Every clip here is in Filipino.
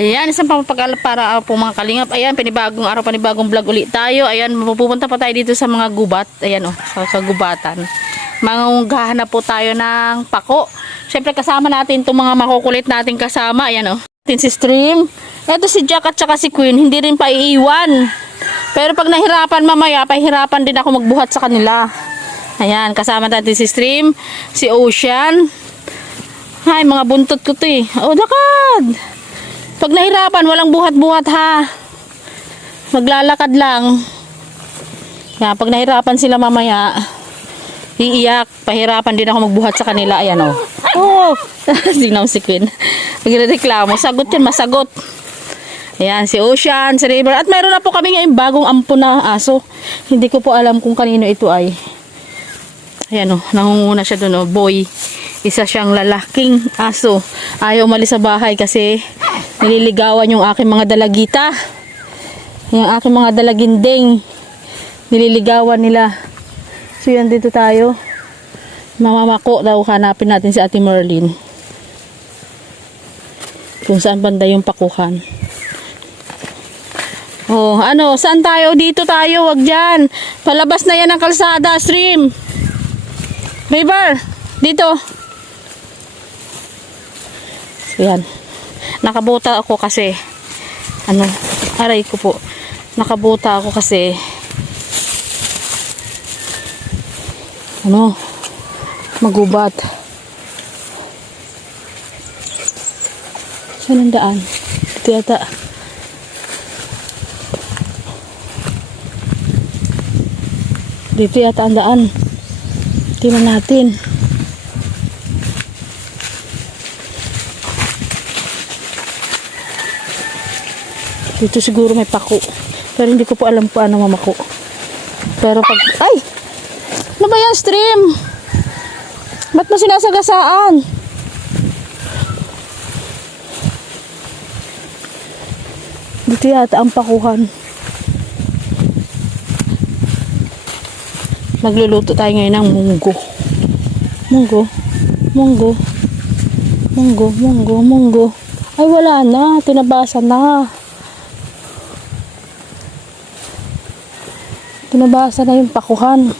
Ayan, isang pampagala para po mga kalingap. Ayan, panibagong araw, panibagong vlog ulit tayo. Ayan, pupunta pa tayo dito sa mga gubat. Ayan sa gubatan. Mangunggahan na po tayo ng pako. Siyempre kasama natin itong mga makukulit natin kasama. Ayan si Stream. Ito si Jack at saka si Queen. Hindi rin pa iiwan. Pero pag nahirapan mamaya, pahirapan din ako magbuhat sa kanila. Ayan, kasama natin si Stream, si Ocean. Ay, mga buntot ko to eh. Oh, lakad! Pag nahirapan, walang buhat-buhat ha. Maglalakad lang. Yan, pag nahirapan sila mamaya, iiyak. Pahirapan din ako magbuhat sa kanila. Ayan o. Oh. Sinaw si Queen. Magreklamo. Sagot yan, masagot. Ayan, si Ocean, si River. At mayroon na po kami ngayon bagong ampon na aso. Hindi ko po alam kung kanino ito ay. Ayan o, nangunguna siya doon o. Boy. Isa siyang lalaking aso. Ayaw umalis sa bahay kasi nililigawan yung aking mga dalagita. Yung aking mga dalaginding. Nililigawan nila. So yan, dito tayo. Mamamako daw, hanapin natin si Ate Merlin. Kung saan banda yung pakuhan. Oh, ano, saan tayo? Dito tayo, wag dyan. Palabas na yan ang kalsada, Stream. River, dito. So yan. Nakabuta ako kasi aray ko po. Nakabuta ako kasi magubat. Saan ang daan? Ito yata. Dito yata ang daan. Tingnan natin. Dito siguro may pako. Pero hindi ko po alam paano mamako. Pero pag... Ay! Ano ba yan, Stream? Ba't mo sinasagasaan? Dito yata ang pakuhan. Magluluto tayo ngayon ng munggo. Munggo. Ay, wala na. Tinabasa na. Tinabasa na yung pakuhan.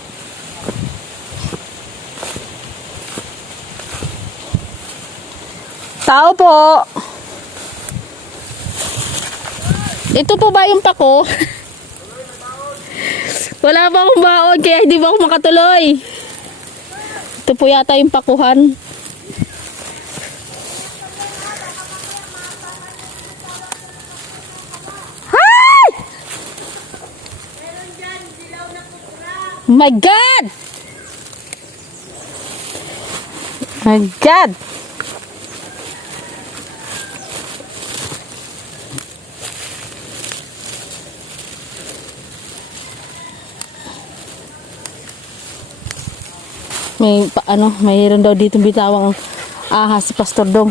Tao po. Ito po ba yung pako? Wala pa akong baon kaya hindi ba ako makatuloy. Ito po yata yung pakuhan. My God! My God! Mayroon daw dito bitawang ahas si Pastor Dong.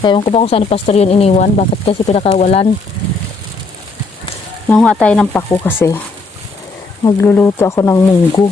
Ewan ko pa kung saan ni Pastor yun iniwan. Bakit kasi pinakawalan? Nanguha tayo ng pako kasi. Magluluto ako ng munggo.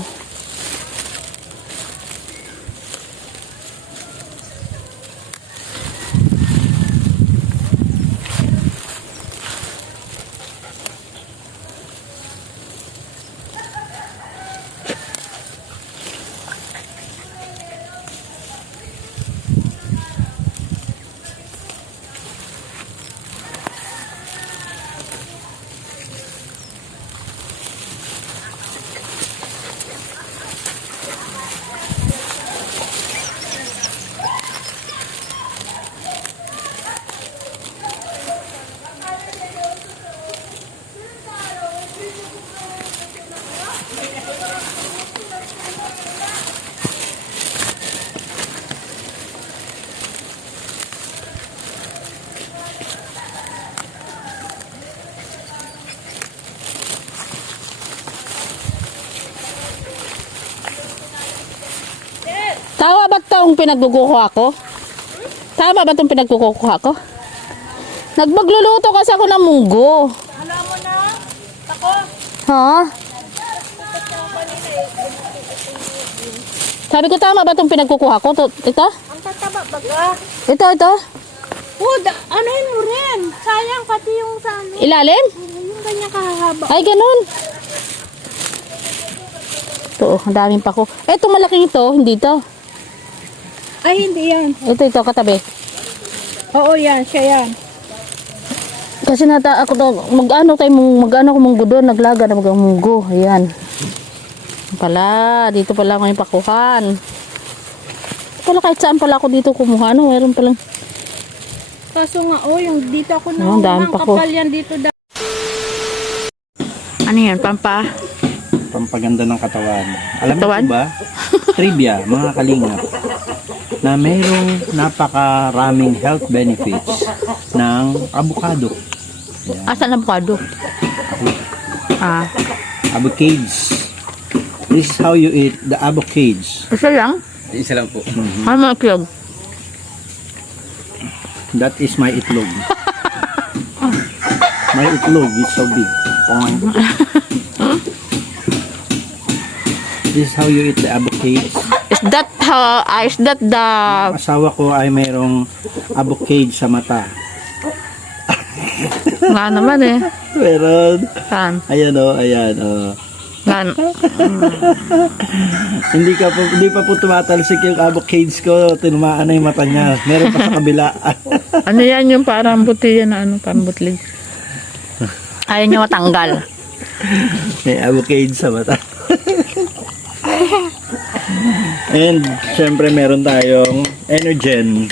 Tama ba itong pinagkukuha ko? Tama ba itong pinagkukuha ko? Nagmagluluto kasi ako ng munggo. Alam mo na? Ako? Ha? Sabi ko, tama ba itong pinagkukuha ko? Ito? Ang tataba baga. Ito. Oh, ano yun mo rin? Ilalim? Yung ganyan kahahaba. Ay, ganun. Ito, oh, ang daming pako. Eto, malaking ito, hindi to. Ay, hindi yan. Ito, katabi. Oo, yan. Siya yan. Kasi ako to, mag-ano ko munggo doon, naglaga na mag-munggo. Ayan. Pala, dito pala ako yung pakuhan. Pala kahit saan pala ako dito kumuha, ano, meron palang. Kaso nga, yung dito ako Oh, dami ang pa ko. kapal yan dito. Ano yan, pampa? Pampaganda ng katawan. Alam Katawan? niyo ba? Trivia, mga kalingap, na mayroong napakaraming health benefits ng avocado. Asan ang avocado? Ah, Avocados. This is how you eat the avocados. isa lang? Isa lang po. Ano mga itlog? That is my itlog. My itlog is so big. This is how you eat the avocados. Is that the... Asawa ko ay mayroong avocado sa mata. Nga naman eh. Meron. Saan? Ayan o, ayan o. Nga, Hindi pa po tumatalsik yung avocados ko. Tinumaan na yung mata niya. Meron pa sa kabila. ano yan yung parang buti yan na ano, parang butlig. Ayaw niya matanggal. May avocados sa mata. And syempre meron tayong Energen.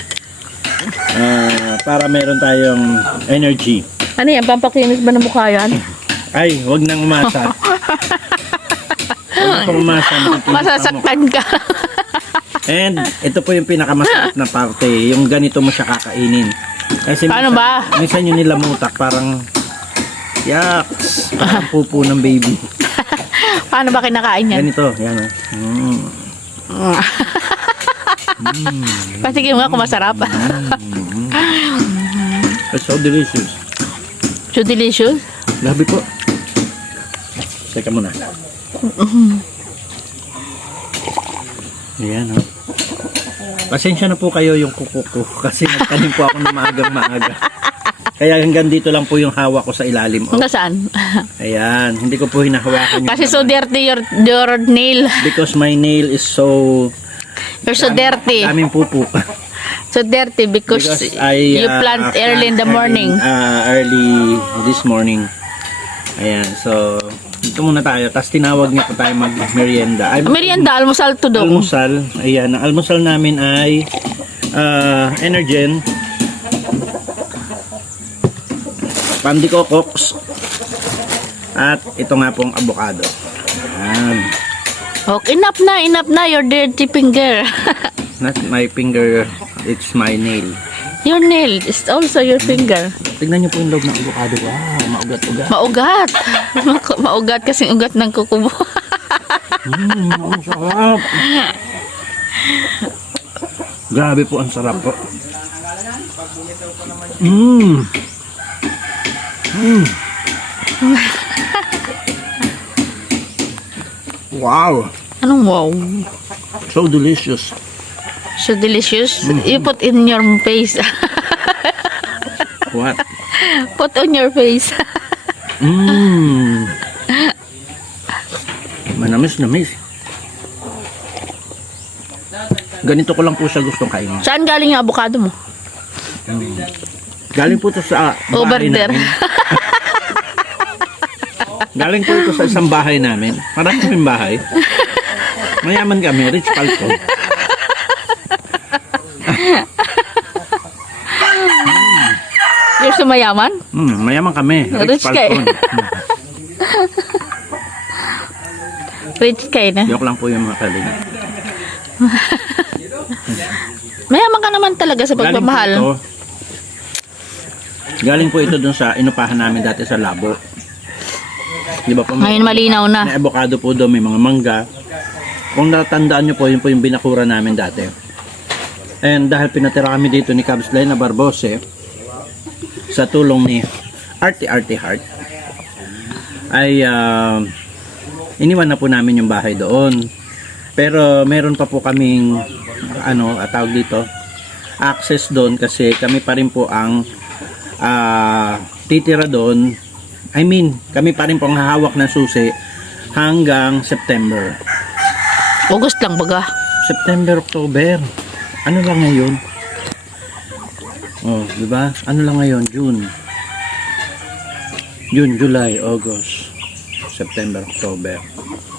Para meron tayong energy. Ano yan, pampakinis ba ng mukha yan? Ay, wag nang umasa. Wag na pang umasa. Masasaktan ka. And ito po yung pinakamasarap na parte. Yung ganito mo siya kakainin. Kasi Paano ba? Minsan yun nilamutak. Parang yaks. Parang pupo ng baby. Paano ba kinakain yan? Ganito. Yan o. Patigil nga kung masarap. It's so delicious. So delicious. Labi po. Teka muna. Ayan o. Pasensya na po kayo yung kuko ko. Kasi nagtanim po ako ng maagang-maaga. Kaya hanggang dito lang po yung hawak ko sa ilalim. Hanggang saan? Ayan. Hindi ko po hinahawakan yung Kasi so laman. dirty your nail. Because my nail is so... You're so dirty. Daming pupo. So dirty because you plant early in the morning. Early this morning. Ayan. So, dito muna tayo. Tapos tinawag niya po tayo mag-merienda. Merienda, almusal to daw. Almusal. Ayan. Ang almusal namin ay Energen, Pandikokoks, at ito nga pong avocado. Ayan. Okay, enough na your dirty finger. Not my finger, it's my nail. Your nail is also your finger. Tignan niyo po yung loob ng avocado. Wow, maugat-ugat. Maugat. Maugat kasing ugat ng kuko mo. Ang sarap. Grabe po, ang sarap po. Wow, Anong wow? so delicious. So delicious. You put in your face. What? Put on your face. Manamis-namis. Ganito ko lang po siya gustong kainin. Saan galing yung avocado mo? Galing po ito sa Over bahay there. namin. Galing po ito sa isang bahay namin. Marami kaming bahay. Mayaman kami, rich palco. You're so mayaman? Mayaman kami, rich Rich kayo. palco. Rich kayo na. Joke lang po yung mga kalinga. Mayaman ka naman talaga sa pagmamahal. Galing po ito dun sa inupahan namin dati sa Labo. Di ba po? Ngayon malinaw na. May avocado po doon, may mga mangga. Kung natandaan nyo po, yun po yung binakura namin dati. And dahil pinatira kami dito ni Cabs Lena Barbose, sa tulong ni Artie Heart, ay iniwan na po namin yung bahay doon. Pero meron pa po kaming tawag dito, access doon kasi kami pa rin po ang titira doon. I mean, kami pa rin pong hahawak ng susi hanggang September. August lang baga. September, October. Ano lang ngayon? Oh, di ba? Ano lang ngayon? June, July, August, September, October.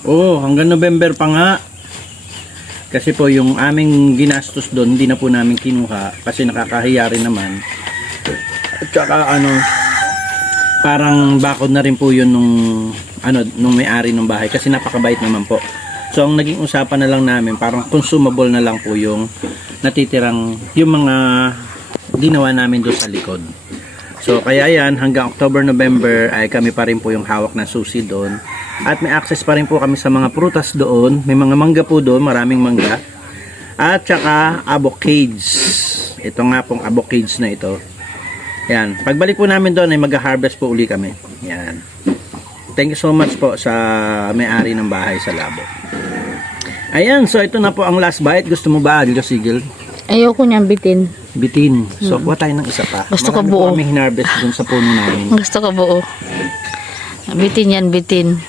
Oh, hanggang November pa nga. Kasi po yung aming ginastos doon, hindi na po namin kinuha kasi nakakahiya rin naman. At saka parang bakod na rin po yun nung may-ari ng bahay kasi napakabait naman po. So ang naging usapan na lang namin, parang consumable na lang po yung natitirang yung mga ginawa namin doon sa likod. So kaya yan, hanggang October, November ay kami pa rin po yung hawak ng susi doon. At may access pa rin po kami sa mga prutas doon. May mga mangga po doon, maraming mangga. At saka avocades. Ito nga pong avocades na ito. Yan, pagbalik po namin doon ay mag-harvest po uli kami. Yan. Thank you so much po sa may-ari ng bahay sa Labo. Ayan, so ito na po ang last bite. Gusto mo ba, Aljo Sigil? Ayoko niyang bitin. Bitin. So, kuha tayo ng isa pa. Gusto ko Marami buo. po kami hinarvest dun sa puno namin. Gusto ko buo. Bitin yan, bitin.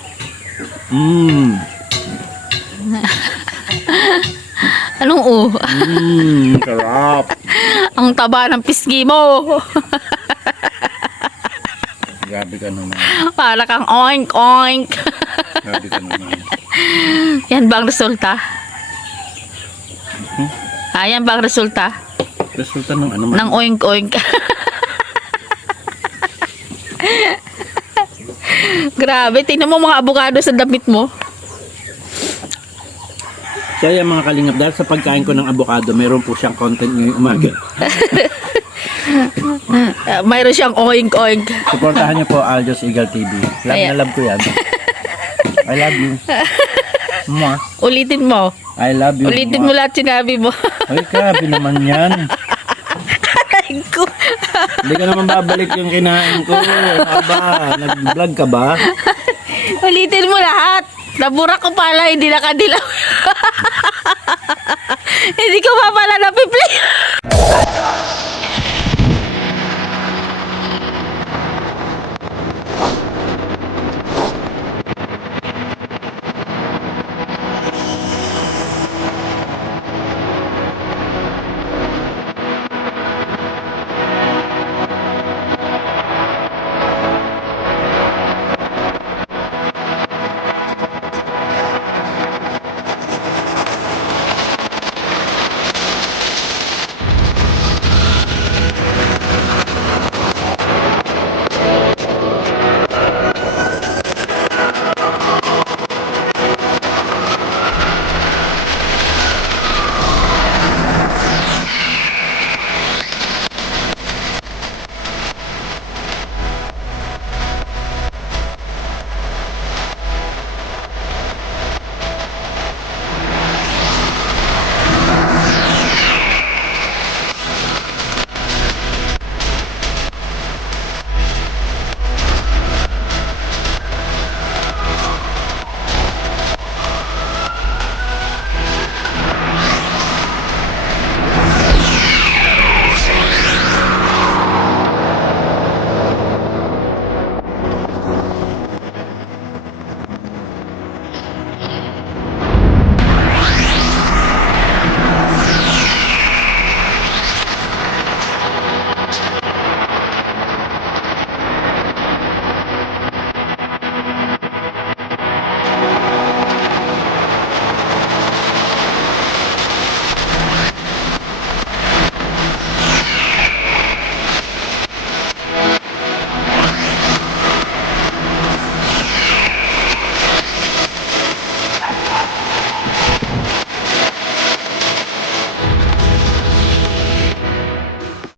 Anong Sarap. Ang taba ng pisngi mo. Grabe ka naman. Para kang oink oink. Grabe ka naman. Yan ba ang resulta? Yan ba ang resulta? Resulta ng ano man. Ng oink oink. Grabe, tingnan mo mga abogado sa damit mo. So yan mga kalingap, dahil sa pagkain ko ng avocado, meron po siyang content ngayong umaga. Mayroon siyang oink oink. Suportahan niyo po Aljo's Eagle TV. Love Ayan. na love ko yan. I love you. Mwah. Ulitin mo. I love you. Ulitin mo lahat sinabi mo. Ay, grabe naman yan. Aray ko. Hindi ka naman babalik yung kinain ko. Ano ba? Nag-vlog ka ba? Ulitin mo lahat. Nabura ko pala, hindi nakadilaw. Hindi ko pa pala napiplay.